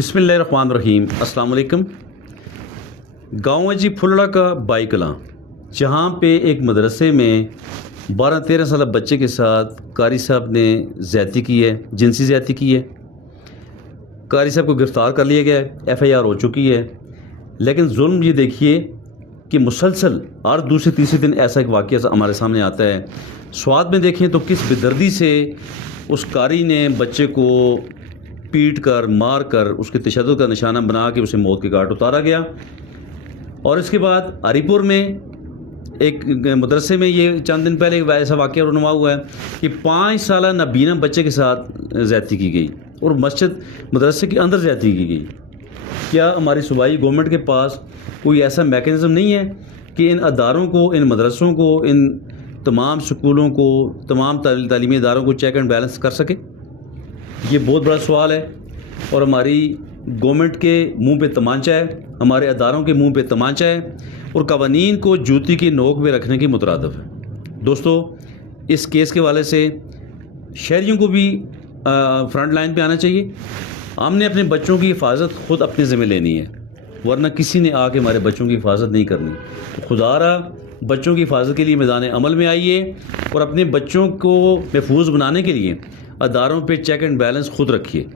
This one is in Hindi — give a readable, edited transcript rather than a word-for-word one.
बिस्मिल्लाहिर्रहमानिर्रहीम। अस्सलाम वालेकुम। गाँव है जी फुलड़ा का बाई कलां, जहाँ पे एक मदरसे में 12-13 साल बच्चे के साथ कारी साहब ने ज़्यादती की है, जिनसी ज़्यादती की है। कारी साहब को गिरफ़्तार कर लिया गया है, FIR हो चुकी है। लेकिन जुल्म ये देखिए कि मुसलसल हर दूसरे तीसरे दिन ऐसा एक वाक़या हमारे सामने आता है। स्वाद में देखें तो किस बेदर्दी से उस कारी ने बच्चे को पीट कर मार कर उसके तशद्दुद का निशाना बना के उसे मौत के घाट उतारा गया। और इसके बाद हरीपुर में एक मदरसे में ये चंद दिन पहले एक ऐसा वाक़या रुनुमा हुआ है कि 5 साल नाबीना बच्चे के साथ ज़्यादती की गई और मस्जिद मदरसे के अंदर ज़्यादती की गई। क्या हमारी सूबाई गवर्नमेंट के पास कोई ऐसा मैकेनिज़्म नहीं है कि इन अदारों को, इन मदरसों को, इन तमाम स्कूलों को, तमाम तालीमी इदारों को चेक एंड बैलेंस कर सके? ये बहुत बड़ा सवाल है और हमारी गवर्नमेंट के मुंह पे तमांचा है, हमारे अदारोों के मुंह पे तमांचा है और कवानीन को जूती की नोक पे रखने की मुतरादिफ है। दोस्तों, इस केस के हवाले से शहरियों को भी फ्रंट लाइन पे आना चाहिए। हमने अपने बच्चों की हिफाजत खुद अपने ज़िम्मे लेनी है, वरना किसी ने आके हमारे बच्चों की हिफाजत नहीं करनी। तो खुदारा बच्चों की हिफाजत के लिए मैदान अमल में आइए और अपने बच्चों को महफूज बनाने के लिए अदारों पे चेक एंड बैलेंस खुद रखिए।